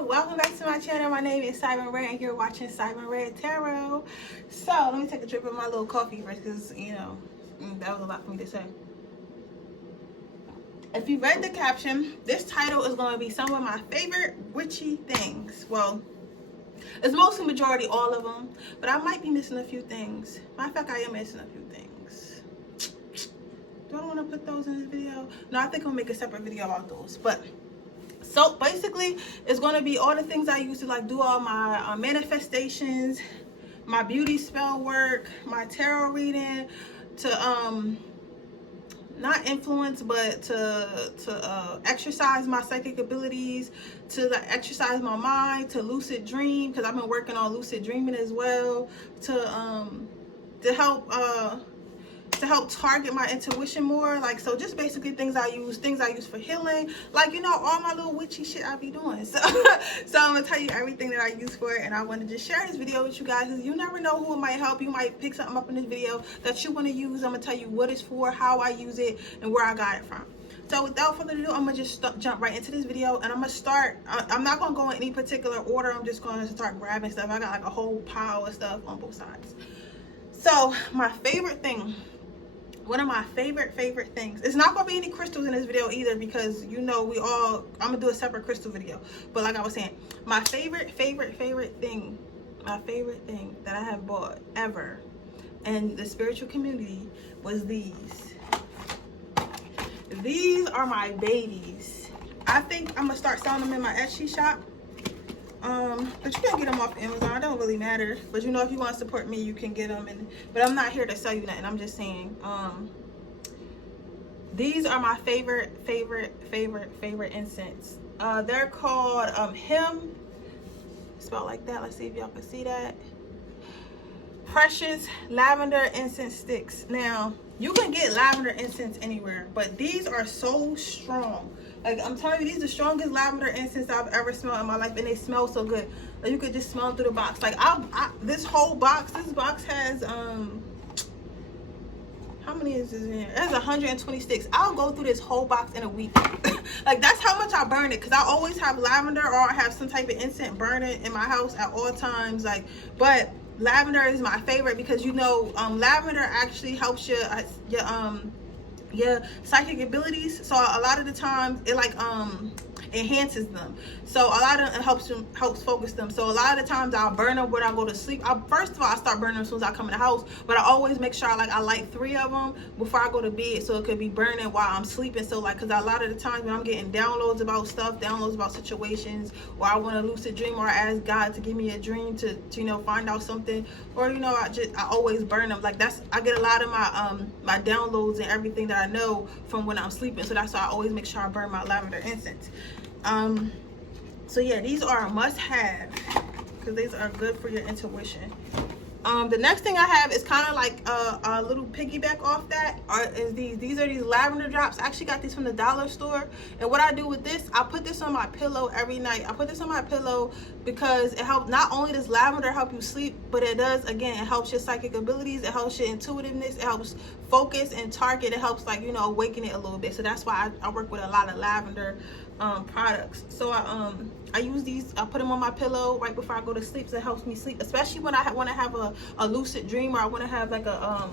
Welcome back to my channel. My name is Siren Redd and you're watching Siren Redd Tarot. So let me take a drip of my little coffee first because, you know, that was a lot for me to say. If you read the caption, this title is going to be some of my favorite witchy things. Well, it's mostly majority all of them, but I might be missing a few things. Matter of fact, I am missing a few things. Do I want to put those in this video? No, I think I'll make a separate video about those. But so basically, it's going to be all the things I use to like do all my manifestations, my beauty spell work, my tarot reading, to not influence, but to exercise my psychic abilities, to like, exercise my mind, to lucid dream, because I've been working on lucid dreaming as well, to help target my intuition more. Like, so just basically things I use for healing, like, you know, all my little witchy shit I be doing. So so I'm gonna tell you everything that I use for it, and I want to just share this video with you guys because you never know who it might help. You might pick something up in this video that you want to use. I'm gonna tell you what it's for, how I use it, and where I got it from. So without further ado, I'm gonna just jump right into this video, and I'm gonna start. I'm not gonna go in any particular order. I'm just gonna start grabbing stuff. I got like a whole pile of stuff on both sides. So my favorite thing, one of my favorite things, it's not gonna be any crystals in this video either, because you know I'm gonna do a separate crystal video. But like I was saying, my favorite thing, my favorite thing that I have bought ever in the spiritual community was these. These are my babies. I think I'm gonna start selling them in my Etsy shop. But you can get them off Amazon. It don't really matter. But you know, if you want to support me, you can get them. But I'm not here to sell you nothing. I'm just saying. These are my favorite incense. They're called Him. Spelled like that. Let's see if y'all can see that. Precious Lavender Incense Sticks. Now, you can get lavender incense anywhere, but these are so strong. Like, I'm telling you, these are the strongest lavender incense I've ever smelled in my life, and they smell so good. Like, you could just smell them through the box. Like, this whole box, this box has, how many is this in here? It has 120 sticks. I'll go through this whole box in a week. Like, that's how much I burn it, because I always have lavender, or I have some type of incense burning in my house at all times. Like, but lavender is my favorite because, you know, lavender actually helps your psychic abilities. So a lot of the times it like enhances them. So a lot of it helps focus them. So a lot of the times I'll burn them when I go to sleep. First of all, I start burning them as soon as I come in the house, but I always make sure I light 3 of them before I go to bed, so it could be burning while I'm sleeping. So like, because a lot of the times when I'm getting downloads about stuff, downloads about situations, or I want to lucid dream, or I ask God to give me a dream to you know, find out something, or you know, I always burn them. Like, I get a lot of my downloads and everything that I know from when I'm sleeping. So that's why I always make sure I burn my lavender incense. So yeah, these are a must-have because these are good for your intuition. The next thing I have is kind of like a little piggyback off that. These are these lavender drops. I actually got these from the dollar store, and what I do with this, I put this on my pillow every night. I put this on my pillow because it helps. Not only does lavender help you sleep, but it does, again, it helps your psychic abilities, it helps your intuitiveness, it helps focus and target, it helps, like, you know, awaken it a little bit. So that's why I work with a lot of lavender products. So I use these. I put them on my pillow right before I go to sleep, so it helps me sleep, especially when I want to have a lucid dream, or I want to have like a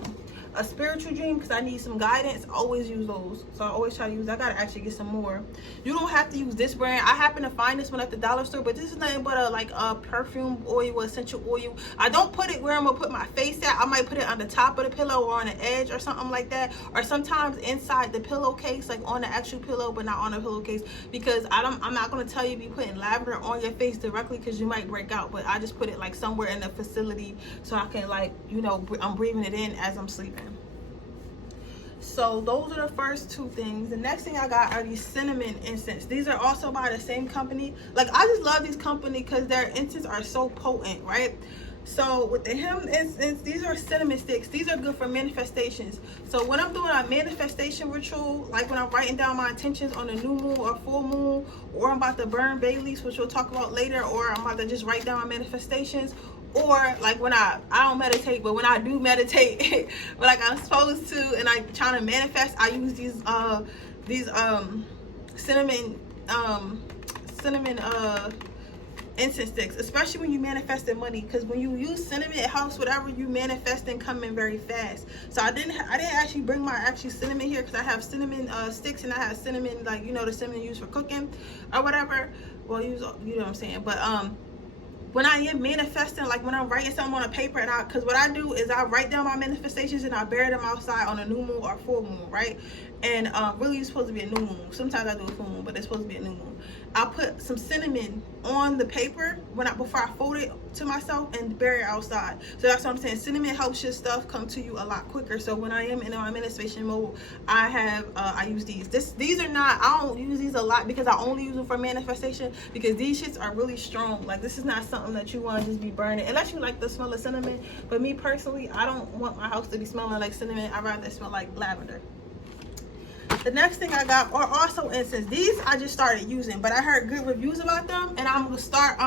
spiritual dream, because I need some guidance. I always use those. So I always try to use. I gotta actually get some more. You don't have to use this brand. I happen to find this one at the dollar store, but this is nothing but a perfume oil or essential oil. I don't put it where I'm gonna put my face at. I might put it on the top of the pillow or on the edge or something like that, or sometimes inside the pillowcase, like on the actual pillow, but not on the pillowcase, because I'm not gonna tell you be putting lavender on your face directly, because you might break out. But I just put it like somewhere in the facility so I can, like, you know, I'm breathing it in as I'm sleeping. So those are the first 2 things. The next thing I got are these cinnamon incense. These are also by the same company. Like, I just love these company because their incense are so potent, right? So with the Him incense, these are cinnamon sticks. These are good for manifestations. So when I'm doing a manifestation ritual, like when I'm writing down my intentions on a new moon or full moon, or I'm about to burn bay leaves, which we'll talk about later, or I'm about to just write down my manifestations, or like when I don't meditate, but when I do meditate, but like I'm supposed to, and I'm trying to manifest, I use these cinnamon cinnamon incense sticks, especially when you manifesting money, because when you use cinnamon, it helps whatever you manifesting come in very fast. So I didn't actually bring my actual cinnamon here, because I have cinnamon sticks, and I have cinnamon, like, you know, the cinnamon used for cooking or whatever. Well, you know what I'm saying. But when I am manifesting, like when I'm writing something on a paper, and because what I do is I write down my manifestations and I bury them outside on a new moon or full moon, right? And really it's supposed to be a new moon. Sometimes I do a full moon, but it's supposed to be a new moon. I put some cinnamon on the paper before I fold it to myself and bury it outside. So that's what I'm saying. Cinnamon helps your stuff come to you a lot quicker. So when I am in my manifestation mode, I use these. These are not, I don't use these a lot, because I only use them for manifestation, because these shits are really strong. Like, this is not something that you want to just be burning, unless you like the smell of cinnamon. But me personally, I don't want my house to be smelling like cinnamon. I'd rather smell like lavender. The next thing I got are also incense. These I just started using, but I heard good reviews about them, and I'm gonna start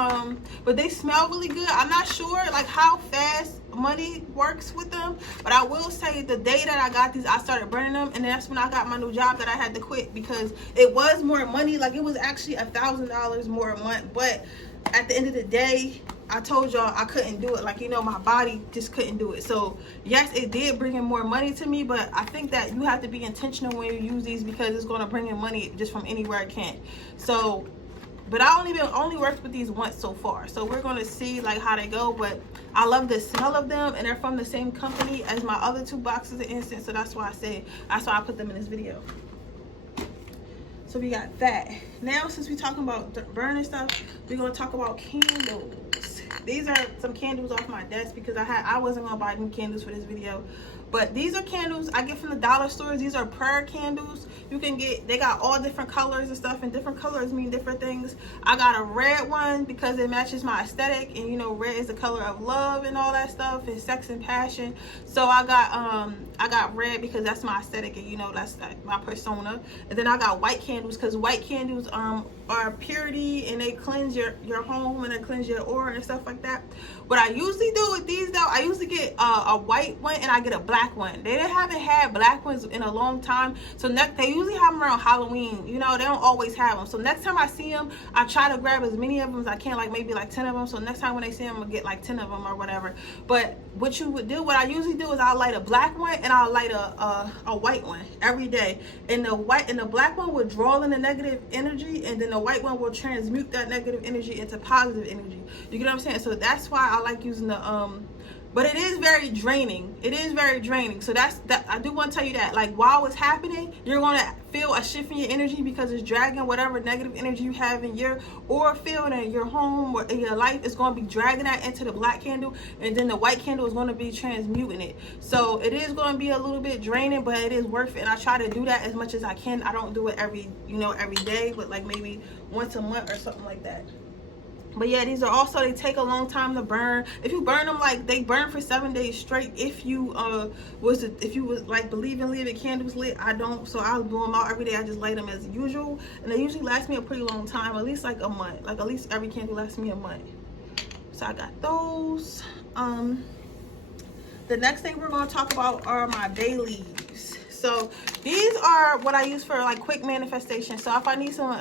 but they smell really good. I'm not sure like how fast money works with them, but I will say the day that I got these, I started burning them, and that's when I got my new job that I had to quit, because it was more money. Like, it was actually $1,000 more a month, but at the end of the day, I told y'all I couldn't do it. Like, you know, my body just couldn't do it. So yes, it did bring in more money to me, but I think that you have to be intentional when you use these, because it's going to bring in money just from anywhere it can. So, but I only worked with these once so far, so we're going to see like how they go. But I love the smell of them, and they're from the same company as my other 2 boxes of incense, so that's why I put them in this video. So we got that. Now, since we're talking about burning stuff, we're gonna talk about candles. These are some candles off my desk, because I wasn't gonna buy new candles for this video. But these are candles I get from the dollar stores. These are prayer candles. You can get, they got all different colors and stuff, and different colors mean different things. I got a red one because it matches my aesthetic, and you know, red is the color of love and all that stuff, and sex and passion. So I got red because that's my aesthetic, and you know, that's my persona. And then I got white candles, because white candles are purity, and they cleanse your home, and they cleanse your aura and stuff like that. What I usually do with these though, I usually get a white one, and I get a black one. They haven't had black ones in a long time, so they usually have them around Halloween. You know, they don't always have them. So next time I see them, I try to grab as many of them as I can, like maybe like 10 of them. So next time when they see them, I'm gonna get like 10 of them or whatever. But what I usually do is I'll light a black one, and I'll light a white one every day. And the black one will draw in the negative energy, and then the white one will transmute that negative energy into positive energy. You get what I'm saying? So that's why I like using the but it is very draining. It is very draining. So that I do want to tell you that, like, while it's happening, you're going to feel a shift in your energy, because it's dragging whatever negative energy you have in your aura field and your home or in your life. Is going to be dragging that into the black candle, and then the white candle is going to be transmuting it. So it is going to be a little bit draining, but it is worth it. And I try to do that as much as I can. I don't do it every day, but like maybe once a month or something like that. But yeah, these are also, they take a long time to burn. If you burn them, like, they burn for 7 days straight. If you was like believe in leaving candles lit, I don't. So I'll blow them out every day. I just light them as usual, and they usually last me a pretty long time, at least like a month. Like, at least every candle lasts me a month. So I got those. The next thing we're going to talk about are my bay leaves. So these are what I use for like quick manifestation. So if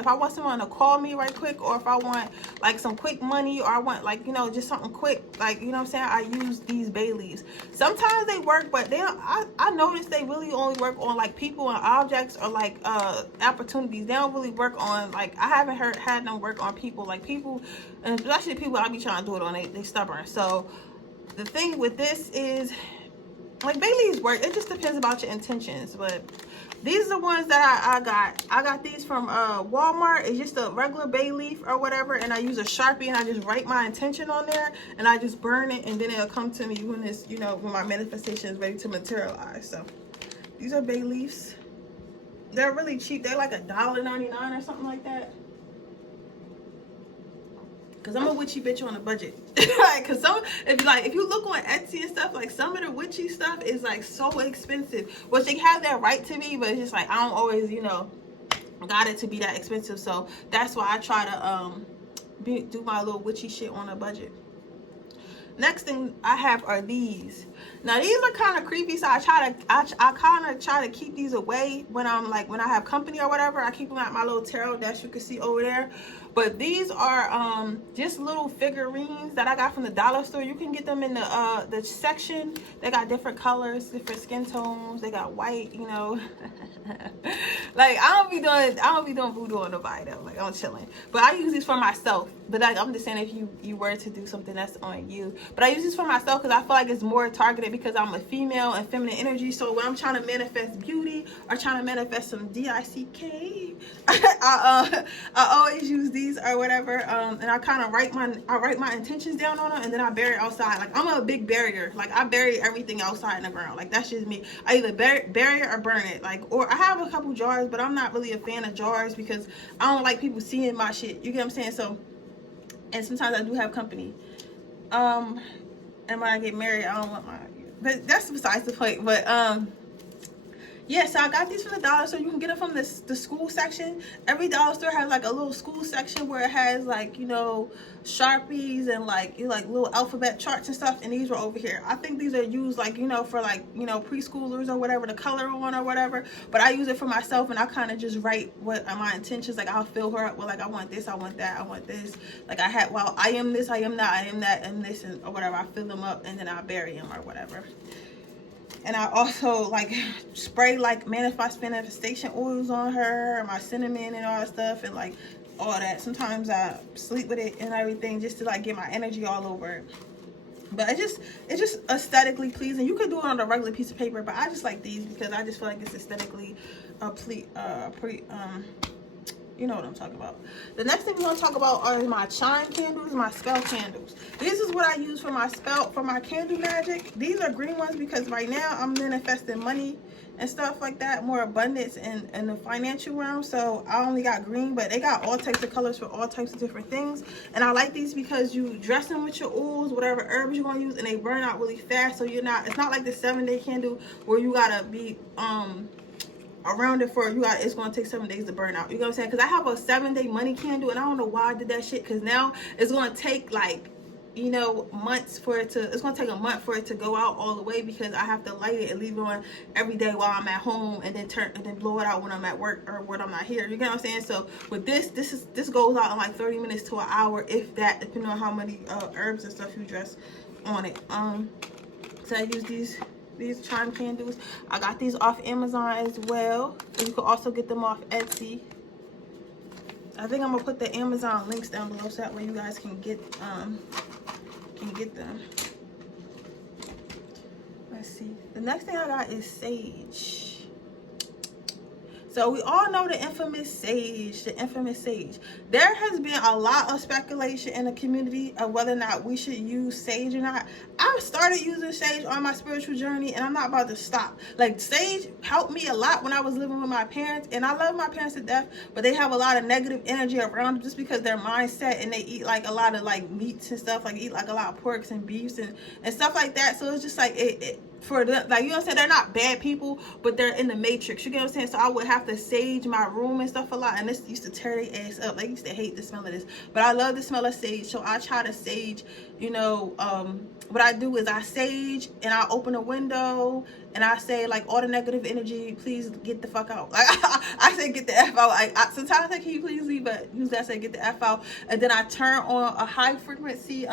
I want someone to call me right quick, or if I want like some quick money, or I want, like, you know, just something quick, like, you know what I'm saying, I use these bay leaves. Sometimes they work, but they don't. I noticed they really only work on like people and objects, or like opportunities. They don't really work on, like, I haven't had them work on people. Like, people, and especially people I be trying to do it on, they stubborn. So the thing with this is, like, bay leaves work. It just depends about your intentions. But these are the ones that I got these from Walmart. It's just a regular bay leaf or whatever, and I use a Sharpie, and I just write my intention on there, and I just burn it, and then it'll come to me when it's, you know, when my manifestation is ready to materialize. So these are bay leaves. They're really cheap. They're like $1.99 or something like that. Cause I'm a witchy bitch on a budget. Like, cause if you look on Etsy and stuff, like, some of the witchy stuff is like so expensive, which they have that right to be, but it's just like, I don't always, you know, got it to be that expensive. So that's why I try to do my little witchy shit on a budget. Next thing I have are these. Now these are kind of creepy, so I kind of try to keep these away when I have company or whatever. I keep them at my little tarot desk, you can see over there. But these are just little figurines that I got from the dollar store. You can get them in the section. They got different colors, different skin tones. They got white, you know. Like I don't be doing voodoo on nobody though. Like I'm chilling. But I use these for myself. But like, I'm just saying, if you were to do something, that's on you. But I use this for myself because I feel like it's more targeted because I'm a female and feminine energy. So when I'm trying to manifest beauty or trying to manifest some DICK, I always use these or whatever. And I kind of write my intentions down on them, and then I bury it outside. Like I'm a big barrier. Like I bury everything outside in the ground. Like that's just me. I either bury it or burn it. Like, or I have a couple jars, but I'm not really a fan of jars because I don't like people seeing my shit. You get what I'm saying? So. And sometimes I do have company. And when I get married, I don't want my, but that's besides the point. But yeah, so I got these from the dollar store. You can get them from the school section. Every dollar store has like a little school section where it has like, you know, Sharpies and like little alphabet charts and stuff. And these were over here. I think these are used like, you know, for like, you know, preschoolers or whatever, to color on or whatever. But I use it for myself, and I kind of just write what are my intentions. Like I'll fill her up with like, I want this, I want that, I want this. Like I had, well, I am this, I am that, I am that, and this, and or whatever. I fill them up and then I bury them or whatever. And I also like spray like manifestation oils on her, my cinnamon and all that stuff, and like all that. Sometimes I sleep with it and everything just to like get my energy all over it. But it's just aesthetically pleasing. You could do it on a regular piece of paper, but I just like these because I just feel like it's aesthetically you know what I'm talking about. The next thing we want to talk about are my chime candles, my spell candles. This is what I use for my for my candle magic. These are green ones because right now I'm manifesting money and stuff like that, more abundance in the financial realm. So I only got green, but they got all types of colors for all types of different things. And I like these because you dress them with your oils, whatever herbs you're gonna use, and they burn out really fast. So you're not, it's not like the 7-day candle where you gotta be around it for it's gonna take 7 days to burn out. You know what I'm saying? Because I have a 7-day money candle, and I don't know why I did that shit, because now it's gonna take like, you know, months for it to, it's gonna take a month for it to go out all the way, because I have to light it and leave it on every day while I'm at home, and then blow it out when I'm at work or when I'm not here. You get what I'm saying? So with this goes out in like 30 minutes to an hour, if that, depending on how many herbs and stuff you dress on it. So I use these chime candles. I got these off Amazon as well. And you can also get them off Etsy. I think I'm gonna put the Amazon links down below so that way you guys can get them. Let's see. The next thing I got is sage. So we all know the infamous sage, There has been a lot of speculation in the community of whether or not we should use sage or not. I've started using sage on my spiritual journey, and I'm not about to stop. Like, sage helped me a lot when I was living with my parents, and I love my parents to death, but they have a lot of negative energy around them just because their mindset, and they eat like a lot of like meats and stuff, like eat like a lot of porks and beefs and stuff like that. So it's just like for them, like, you know what I'm saying, they're not bad people, but they're in the matrix, you get what I'm saying? So I would have to sage my room and stuff a lot, and this used to tear their ass up. They used to hate the smell of this, but I love the smell of sage. So I try to sage, you know. What I do is I sage, and I open a window, and I say like, all the negative energy, please get the fuck out. Like I say get the F out. Sometimes I say, can you please leave, but usually I say get the F out. And then I turn on a high frequency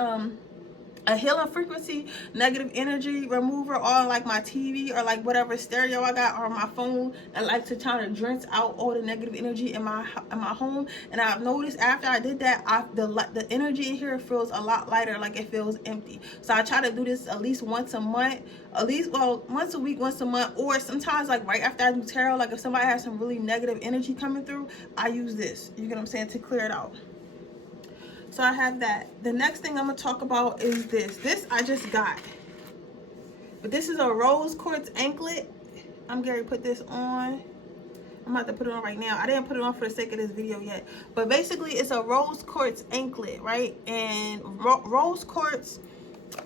a healing frequency negative energy remover on like my TV or like whatever stereo I got or my phone. I like to try to drench out all the negative energy in my home. And I've noticed after I did that, the energy in here feels a lot lighter, like it feels empty. So I try to do this at least once a month, once a week, once a month, or sometimes like right after I do tarot, like if somebody has some really negative energy coming through, I use this, you get what I'm saying, to clear it out. So I have that. The next thing I'm going to talk about is this. This I just got. But this is a rose quartz anklet. I'm going to put this on. I'm about to put it on right now. I didn't put it on for the sake of this video yet. But basically, it's a rose quartz anklet, right? And rose quartz,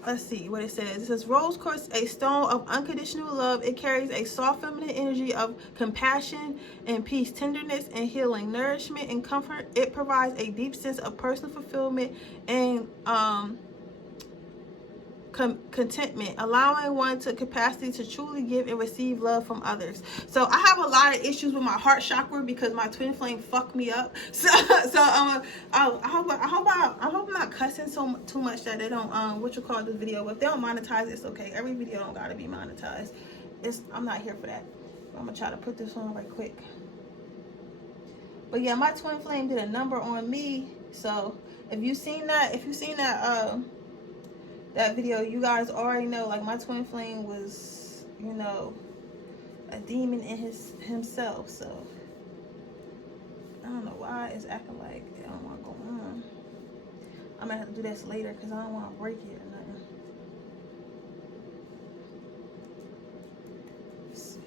let's see what it says. It says, rose quartz, a stone of unconditional love. It carries a soft feminine energy of compassion and peace, tenderness and healing, nourishment and comfort. It provides a deep sense of personal fulfillment and contentment, allowing one to capacity to truly give and receive love from others. So I have a lot of issues with my heart chakra because my twin flame fucked me up. I hope I'm not cussing too much that they don't this video. If they don't monetize it, it's okay. Every video don't gotta be monetized. I'm not here for that. I'm gonna try to put this on right quick. But yeah, my twin flame did a number on me. So if you seen that that video, you guys already know, like, my twin flame was, you know, a demon in himself. So I don't know why it's acting like I don't want to go on. I'm gonna have to do this later because I don't want to break it or nothing. Let's see.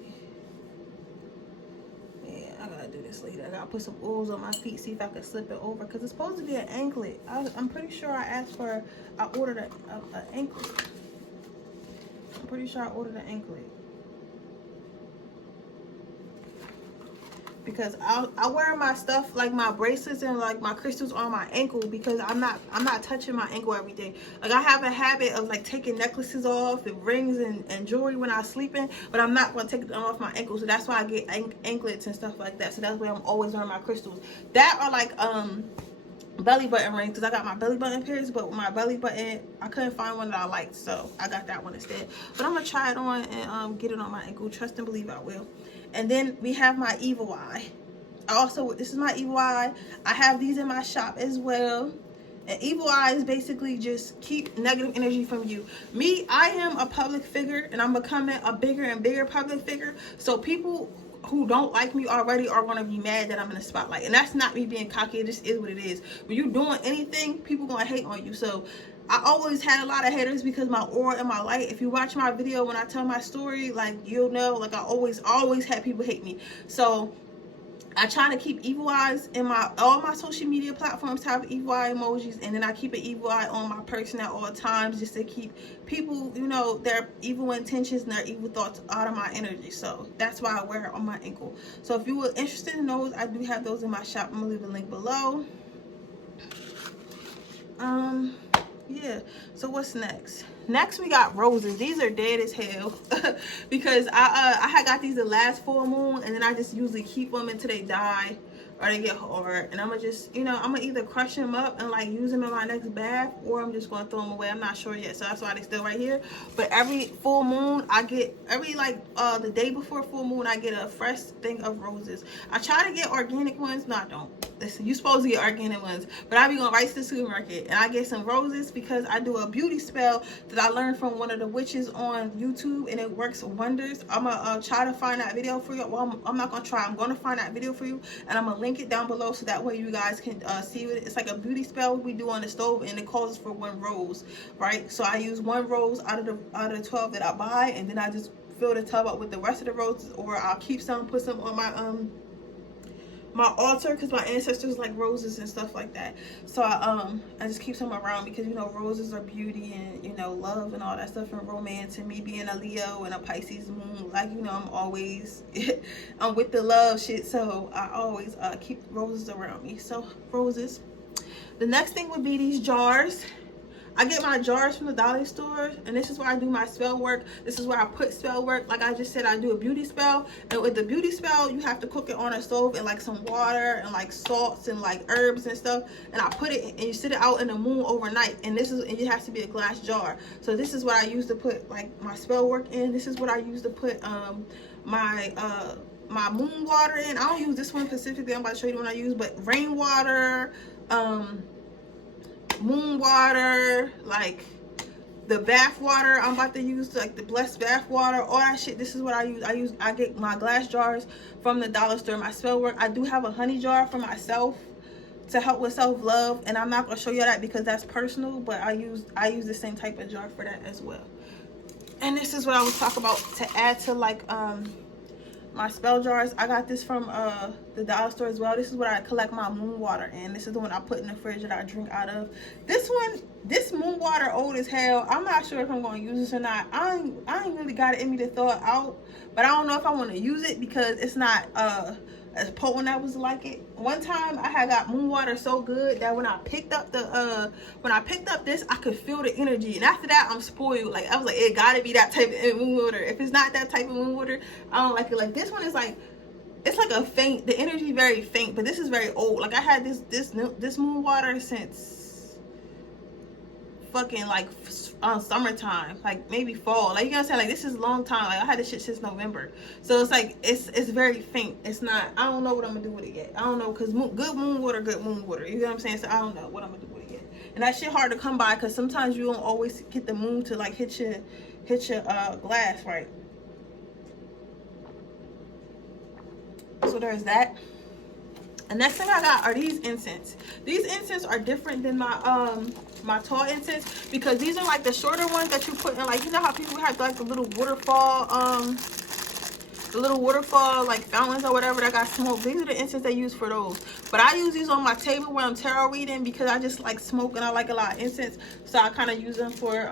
Yeah, I gotta do this later. I gotta put some oils on my feet, see if I can slip it over, because it's supposed to be an anklet. I'm pretty sure I ordered an anklet. I'm pretty sure I ordered an anklet. Because I wear my stuff, like my bracelets and like my crystals, on my ankle, because I'm not touching my ankle every day. Like, I have a habit of like taking necklaces off and rings and jewelry when I'm sleeping, but I'm not going to take them off my ankle. So that's why I get anklets and stuff like that. So that's why I'm always wearing my crystals. That are like belly button rings, because I got my belly button pierced, but with my belly button I couldn't find one that I liked, so I got that one instead. But I'm gonna try it on and get it on my ankle. Trust and believe I will. And then we have my evil eye. This is my evil eye. I have these in my shop as well. And evil eye is basically just keep negative energy from you. Me, I am a public figure, and I'm becoming a bigger and bigger public figure. So people who don't like me already are going to be mad that I'm in the spotlight. And that's not me being cocky. It just is what it is. When you're doing anything, people going to hate on you. So I always had a lot of haters because my aura and my light. If you watch my video when I tell my story, like, you'll know, like, I always had people hate me. So I try to keep evil eyes in all my social media platforms have evil eye emojis, and then I keep an evil eye on my person at all times, just to keep people, you know, their evil intentions and their evil thoughts out of my energy. So that's why I wear it on my ankle. So if you were interested in those, I do have those in my shop. I'm gonna leave the link below. Yeah, so what's next? Next we got roses. These are dead as hell because I had got these the last full moon, and then I just usually keep them until they die or they get hard, and I'm gonna just, you know, I'm gonna either crush them up and like use them in my next bath, or I'm just gonna throw them away. I'm not sure yet, so that's why they're still right here. But every full moon I get, the day before full moon, I get a fresh thing of roses. I try to get organic ones. No, I don't. Listen, you supposed to get organic ones, but I be going right to the supermarket and I get some roses because I do a beauty spell that I learned from one of the witches on YouTube, and it works wonders. I'm gonna try to find that video for you. Well, I'm not gonna try. I'm gonna find that video for you, and I'm gonna link it down below so that way you guys can see it. It's like a beauty spell we do on the stove, and it calls for 1 rose, right? So I use 1 rose out of the 12 that I buy, and then I just fill the tub up with the rest of the roses, or I'll keep some, put some on my altar, because my ancestors like roses and stuff like that. So I just keep some around because, you know, roses are beauty and, you know, love and all that stuff, and romance, and me being a Leo and a Pisces moon, like, you know, I'm always I'm with the love shit, so I always keep roses around me. So roses. The next thing would be these jars. I get my jars from the dollar store, and this is where I do my spell work. This is where I put spell work. Like I just said, I do a beauty spell, and with the beauty spell, you have to cook it on a stove in like some water and like salts and like herbs and stuff. And I put it, and you sit it out in the moon overnight. And it has to be a glass jar. So this is what I use to put like my spell work in. This is what I use to put my moon water in. I don't use this one specifically. I'm about to show you the one I use, but rainwater, moon water, like the bath water I'm about to use, like the blessed bath water, all that shit. This is what I use. I get my glass jars from the dollar store. My spell work, I do have a honey jar for myself to help with self-love, and I'm not gonna show you that because that's personal, but I use the same type of jar for that as well. And this is what I was talking about to add to like my spell jars. I got this from the dollar store as well. This is what I collect my moon water in. This is the one I put in the fridge that I drink out of. This moon water old as hell. I'm not sure if I'm going to use this or not. I ain't really got it in me to throw it out, but I don't know if I want to use it because it's not as potent as like it. One time I had got moon water so good that when I picked up this, I could feel the energy, and after that I'm spoiled. Like I was like, it gotta be that type of moon water. If it's not that type of moon water, I don't like it. Like this one is like, it's like a faint, the energy very faint, but this is very old. Like I had this moon water since fucking like summertime, like maybe fall, like, you know what I'm saying? Like this is a long time. Like I had this shit since November, so it's like it's very faint. It's not, I don't know what I'm gonna do with it yet. I don't know, because good moon water, you know what I'm saying? So I don't know what I'm gonna do with it yet, and that shit hard to come by because sometimes you don't always get the moon to like hit your glass right. So there's that. The next thing I got are these incense. These incense are different than my my tall incense, because these are like the shorter ones that you put in, like, you know how people have like the little waterfall like fountains or whatever that got smoke. These are the incense they use for those. But I use these on my table when I'm tarot reading because I just like smoke and I like a lot of incense. So I kind of use them for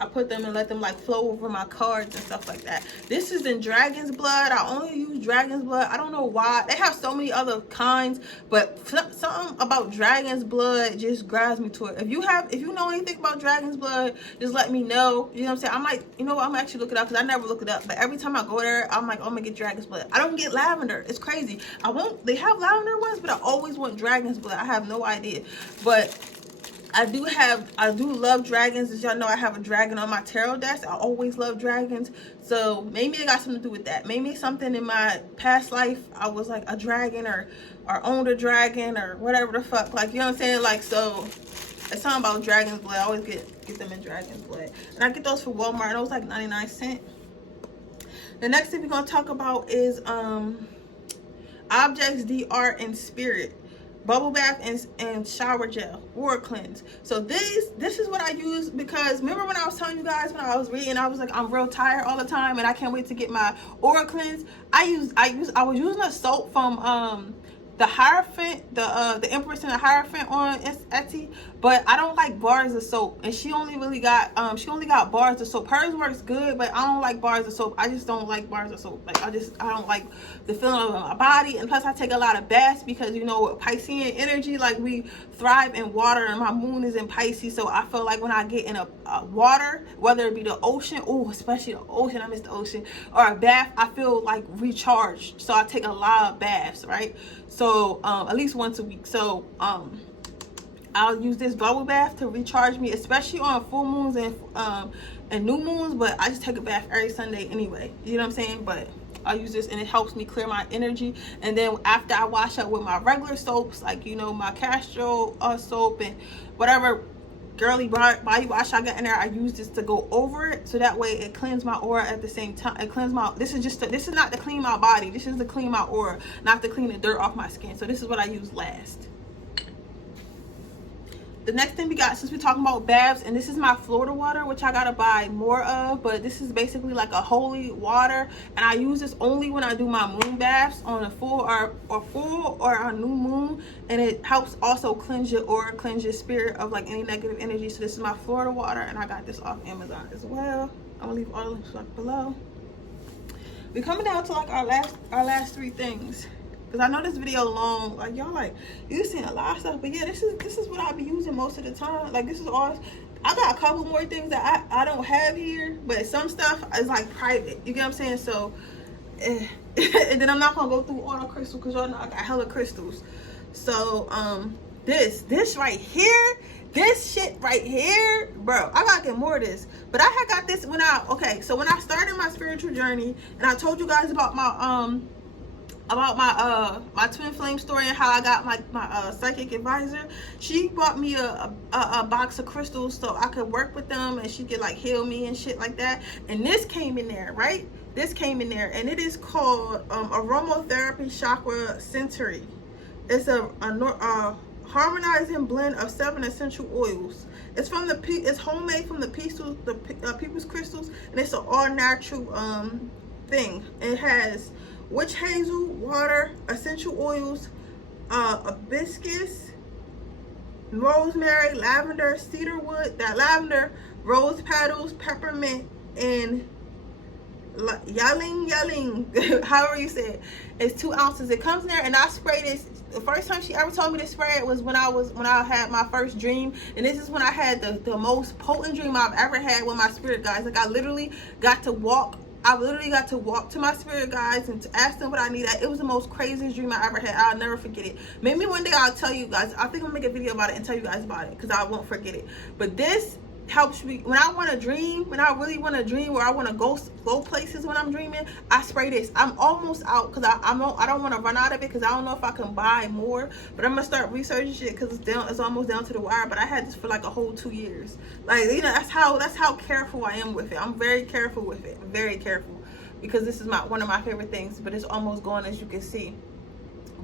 I put them and let them like flow over my cards and stuff like that. This is in dragon's blood. I only use dragon's blood. I don't know why. They have so many other kinds, but something about dragon's blood just grabs me to it. If you know anything about dragon's blood, just let me know. You know what I'm saying? I'm like, you know what, I'm actually looking it up because I never look it up. But every time I go there, I'm like, oh, I'm gonna get dragon's blood. I don't get lavender. It's crazy. They have lavender ones, but I always want dragon's blood. I have no idea. But I do love dragons. As y'all know, I have a dragon on my tarot desk. I always love dragons. So maybe it got something to do with that. Maybe something in my past life, I was like a dragon or owned a dragon or whatever the fuck. Like, you know what I'm saying? Like, so it's something about dragon's blood. I always get them in dragon's blood. And I get those for Walmart. Those like 99¢. The next thing we're going to talk about is objects, the art, and spirit. Bubble bath and shower gel, aura cleanse. So this is what I use, because remember when I was telling you guys when I was reading, I was like, I'm real tired all the time and I can't wait to get my aura cleanse. I was using a soap from the Hierophant, the Empress and the Hierophant on Etsy, but I don't like bars of soap, and she only got bars of soap. Hers works good, but I don't like bars of soap. I just don't like bars of soap. Like I don't like the feeling of my body, and plus I take a lot of baths because, you know, Piscean energy, like we thrive in water, and my moon is in Pisces, so I feel like when I get in a water, whether it be the ocean, especially the ocean, I miss the ocean, or a bath, I feel like recharged. So I take a lot of baths, right? So at least once a week. So I'll use this bubble bath to recharge me, especially on full moons and new moons, but I just take a bath every Sunday anyway, you know what I'm saying? But I'll use this and it helps me clear my energy. And then after I wash up with my regular soaps, like, you know, my Castro soap and whatever girly body wash I got in there, I use this to go over it, so that way it cleans my aura at the same time. It cleans my, this is not to clean my body, this is to clean my aura, not to clean the dirt off my skin. So this is what I use last. The next thing we got, since we're talking about baths, and this is my Florida water, which I gotta buy more of, but this is basically like a holy water, and I use this only when I do my moon baths on a full or a new moon, and it helps also cleanse your aura, cleanse your spirit of like any negative energy. So this is my Florida water, and I got this off Amazon as well. I'm gonna leave all the links like below. We're coming down to like our last three things, because I know this video long, like y'all like, you've seen a lot of stuff, but yeah, this is what I be using most of the time. Like this is all, I got a couple more things that I don't have here, but some stuff is like private, you get what I'm saying? So and then I'm not gonna go through all the crystals, because y'all know I got hella crystals. So this right here, this shit right here, bro, I gotta get more of this. But I had got this when I started my spiritual journey, and I told you guys about my my twin flame story and how I got my psychic advisor. She bought me a box of crystals so I could work with them and she could like heal me and shit like that. And this came in there, right? This came in there, and it is called Aromatherapy Chakra Century. It's a harmonizing blend of 7 essential oils. It's homemade from the people's crystals, and it's an all natural thing. It has witch hazel, water, essential oils, hibiscus, rosemary, lavender, cedarwood, that lavender, rose petals, peppermint, and yelling, however you say it. It's 2 ounces. It comes in there, and I spray this. The first time she ever told me to spray it was when I had my first dream, and this is when I had the most potent dream I've ever had with my spirit guides. Like, I literally got to walk to my spirit guides and to ask them what I need. It was the most craziest dream I ever had. I'll never forget it. Maybe one day I'll tell you guys. I think I'll make a video about it and tell you guys about it, because I won't forget it. But this helps me when I want to dream, when I really want to dream, where I want to go places when I'm dreaming. I spray this. I'm almost out, because I don't want to run out of it, because I don't know if I can buy more, but I'm gonna start researching shit, because it's almost down to the wire. But I had this for like a whole 2 years. Like, you know, that's how careful I am with it. I'm very careful with it, very careful, because this is one of my favorite things. But it's almost gone, as you can see.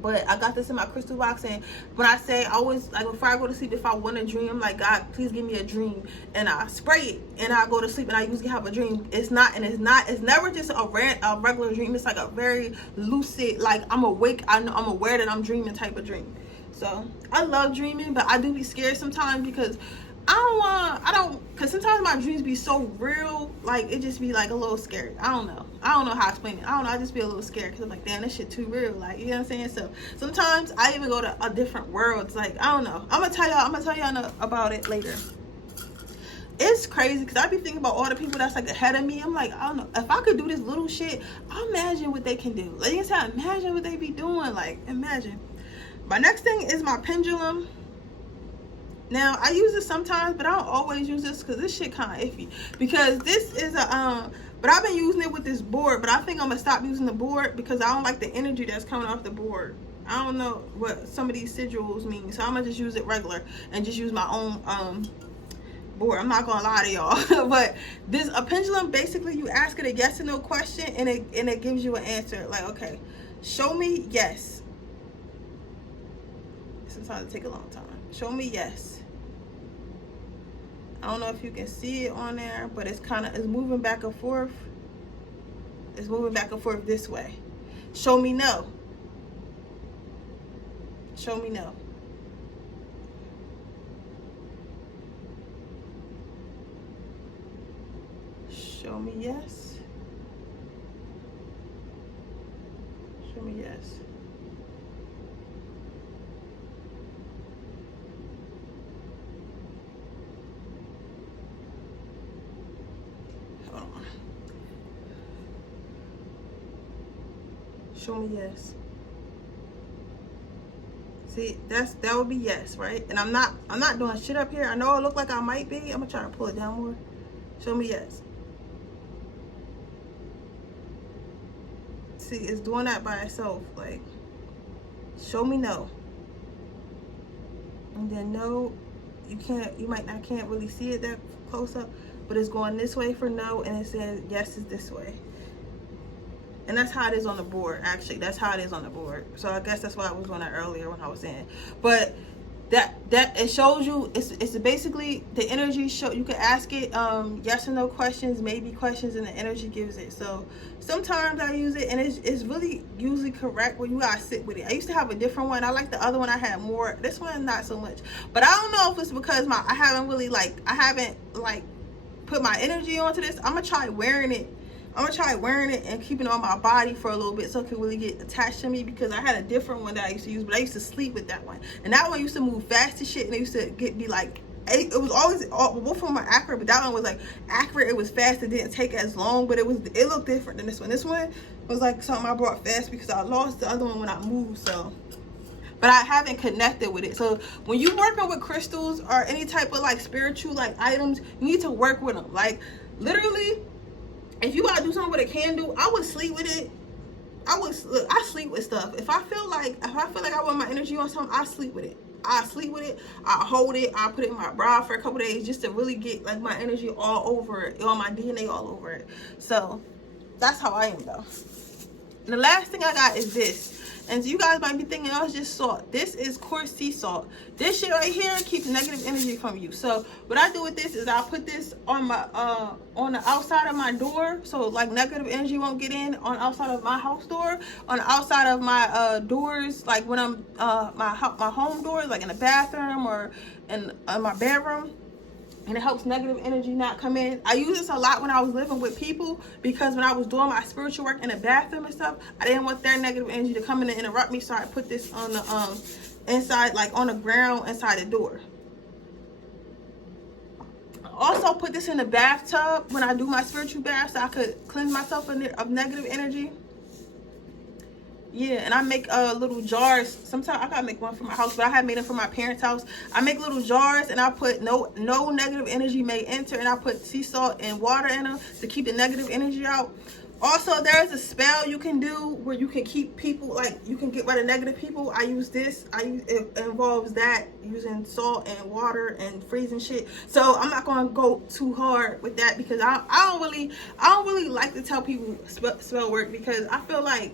But I got this in my crystal box, and when I say, I always, like, before I go to sleep, if I want a dream, like, God, please give me a dream, and I spray it, and I go to sleep, and I usually have a dream. It's never just a regular dream. It's like a very lucid, like, I'm awake, I'm aware that I'm dreaming type of dream. So I love dreaming, but I do be scared sometimes, because because sometimes my dreams be so real, like, it just be like a little scary. I don't know how to explain it. I just be a little scared, because I'm like, damn, this shit too real, like, you know what I'm saying? So sometimes I even go to a different worlds. Like, I don't know. I'm gonna tell y'all about it later. It's crazy, because I be thinking about all the people that's like ahead of me. I'm like, I don't know, if I could do this little shit, imagine what they can do. Like, you said, imagine what they be doing. Like, imagine. My next thing is my pendulum. Now, I use this sometimes, but I don't always use this, because this shit kind of iffy. Because this is but I've been using it with this board, but I think I'm gonna stop using the board, because I don't like the energy that's coming off the board. I don't know what some of these sigils mean, so I'm gonna just use it regular and just use my own board. I'm not gonna lie to y'all. But a pendulum, basically you ask it a yes or no question, and it gives you an answer. Like, okay, show me yes. Sometimes it take a long time. Show me yes. I don't know if you can see it on there, but it's moving back and forth. It's moving back and forth this way. Show me no. Show me no. Show me yes. Show me yes. Show me yes. See, that would be yes, right? And I'm not doing shit up here. I know it look like I might be. I'm gonna try to pull it down more. Show me yes. See, it's doing that by itself. Like, show me no. And then no, you can't really see it that close up, but it's going this way for no, and it says yes is this way. And that's how it is on the board, actually. That's how it is on the board. So I guess that's why I was doing that earlier when I was saying. But that it shows you, it's basically the energy show. You can ask it yes or no questions, maybe questions, and the energy gives it. So sometimes I use it, and it's really usually correct when you gotta sit with it. I used to have a different one. I like the other one. I had more. This one not so much. But I don't know if it's because I haven't put my energy onto this. I'm gonna try wearing it and keeping it on my body for a little bit, so it can really get attached to me, because I had a different one that I used to use, but I used to sleep with that one, and that one used to move fast as shit, and it used to be like, it was always, both of them were accurate, but that one was like accurate. It was fast. It didn't take as long, but it looked different than this one. This one was like something I brought fast, because I lost the other one when I moved. So, but I haven't connected with it. So when you working with crystals or any type of like spiritual like items, you need to work with them. Like, literally, if you gotta do something with a candle, I would sleep with it. I sleep with stuff. If I feel like I want my energy on something, I sleep with it. I hold it. I put it in my bra for a couple days, just to really get like my energy all over it, all my DNA all over it. So that's how I am though. And the last thing I got is this. And so you guys might be thinking, oh, it's just salt. This is Quartz sea salt. This shit right here keeps negative energy from you. So what I do with this is I put this on my on the outside of my door, so like negative energy won't get in on outside of my house door, on the outside of my doors, like when I'm my home doors, like in the bathroom or in my bedroom. and it helps negative energy not come in. I use this a lot when I was living with people, because when I was doing my spiritual work in the bathroom and stuff, I didn't want their negative energy to come in and interrupt me, so I put this on the inside, like on the ground inside the door. Also put this in the bathtub when I do my spiritual bath, so I could cleanse myself of negative energy. Yeah, and I make little jars. Sometimes I gotta make one for my house, but I have made them for my parents' house. I make little jars, and I put no negative energy may enter, and I put sea salt and water in them to keep the negative energy out. Also, there's a spell you can do where you can keep people, like, you can get rid of negative people. I use this. It involves that, using salt and water and freezing shit. So I'm not gonna go too hard with that, because I don't really like to tell people spell work, because I feel like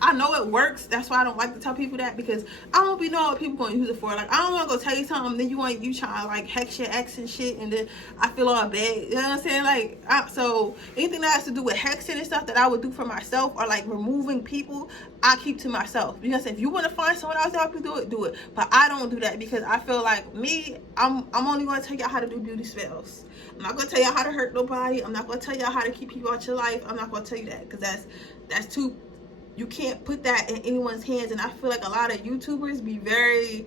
I know it works. That's why I don't like to tell people that, because I don't be knowing what people gonna use it for. Like, I don't want to go tell you something, then you trying to like hex your ex and shit, and then I feel all bad. You know what I'm saying? Like, so anything that has to do with hexing and stuff that I would do for myself, or like removing people, I keep to myself. You know what I'm saying? If you want to find someone else to help you do it. But I don't do that, because I feel like I'm only gonna tell y'all how to do beauty spells. I'm not gonna tell y'all how to hurt nobody. I'm not gonna tell y'all how to keep people out your life. I'm not gonna tell you that, because that's too. You can't put that in anyone's hands. And I feel like a lot of YouTubers be very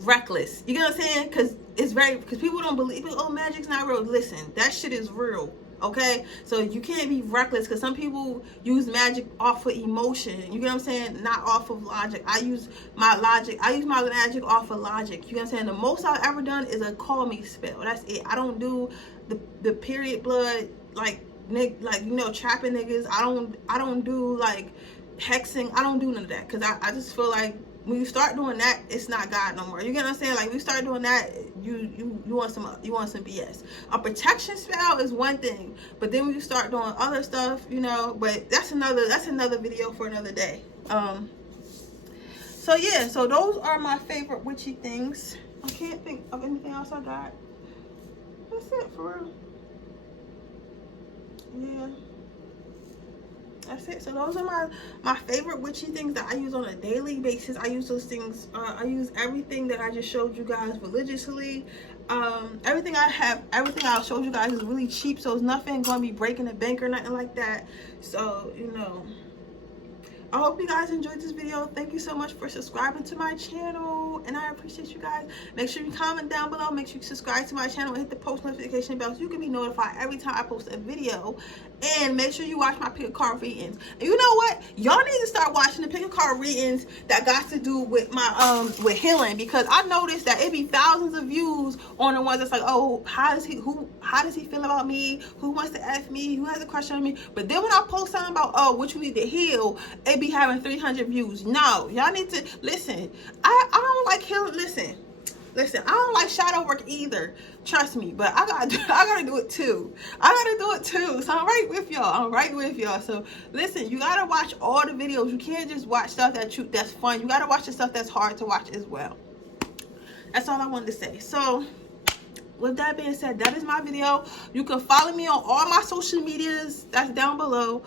reckless. You know what I'm saying? Because people don't believe, oh, magic's not real. Listen, that shit is real. Okay, so you can't be reckless, because some people use magic off of emotion. You get what I'm saying? Not off of logic. I use my magic off of logic. You know what I'm saying? The most I've ever done is a call me spell. That's it. I don't do the period blood, like trapping niggas. I don't do like hexing. I don't do none of that, because I just feel like when you start doing that, it's not God no more. You get what I'm saying? Like, when you start doing that, you want some BS. A protection spell is one thing, but then when you start doing other stuff, but that's another video for another day. So yeah, so those are my favorite witchy things. I can't think of anything else I got. That's it for real. Yeah, that's it. So those are my favorite witchy things that I use on a daily basis. I use those things. I use everything that I just showed you guys religiously. Everything I showed you guys is really cheap, so it's nothing gonna be breaking the bank or nothing like that. So I hope you guys enjoyed this video. Thank you so much for subscribing to my channel, and I appreciate you guys. Make sure you comment down below. Make sure you subscribe to my channel and hit the post notification bell so you can be notified every time I post a video. And make sure you watch my pick a card readings. And you know what? Y'all need to start watching the pick a card readings that got to do with my with healing, because I noticed that it be thousands of views on the ones that's like, oh, how does he feel about me? Who wants to F me? Who has a crush on me? But then when I post something about, oh, what you need to heal, it be having 300 views. No, y'all need to listen. I don't like healing. Listen, I don't like shadow work either. Trust me, but I gotta do it too. So I'm right with y'all. So listen, you gotta watch all the videos. You can't just watch stuff that's fun. You gotta watch the stuff that's hard to watch as well. That's all I wanted to say. So with that being said, that is my video. You can follow me on all my social medias. That's down below.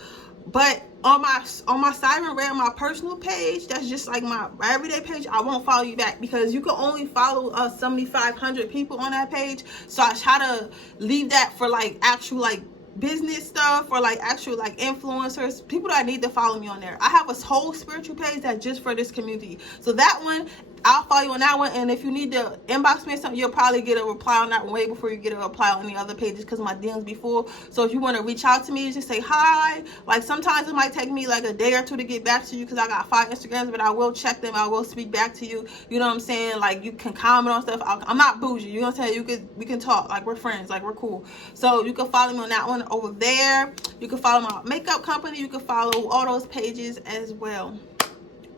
But on my Siren Redd, my personal page, that's just like my everyday page, I won't follow you back, because you can only follow 7,500 people on that page. So I try to leave that for like actual like business stuff, or like actual like influencers, people that need to follow me on there. I have a whole spiritual page that's just for this community. So that one, I'll follow you on that one, and if you need to inbox me or something, you'll probably get a reply on that one way before you get a reply on any other pages, because my DMs be full. So if you want to reach out to me, just say hi. Like, sometimes it might take me like a day or two to get back to you, because I got 5 Instagrams, but I will check them. I will speak back to you. You know what I'm saying? Like, you can comment on stuff. I'm not bougie. You know what I'm saying? We can talk. Like, we're friends. Like, we're cool. So you can follow me on that one over there. You can follow my makeup company. You can follow all those pages as well.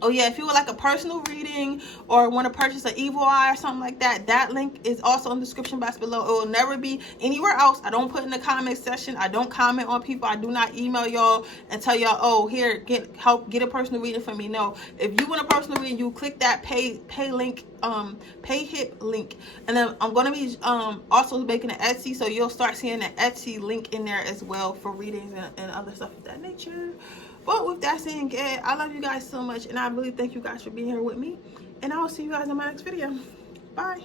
Oh yeah, if you would like a personal reading or want to purchase an evil eye or something like that, that link is also in the description box below. It will never be anywhere else. I don't put in the comment section. I don't comment on people. I do not email y'all and tell y'all, oh, here, get a personal reading from me. No, if you want a personal reading, you click that pay link, pay hip link, and then I'm going to be also making an Etsy, so you'll start seeing an Etsy link in there as well for readings and other stuff of that nature. But with that saying, I love you guys so much, and I really thank you guys for being here with me, and I will see you guys in my next video. Bye.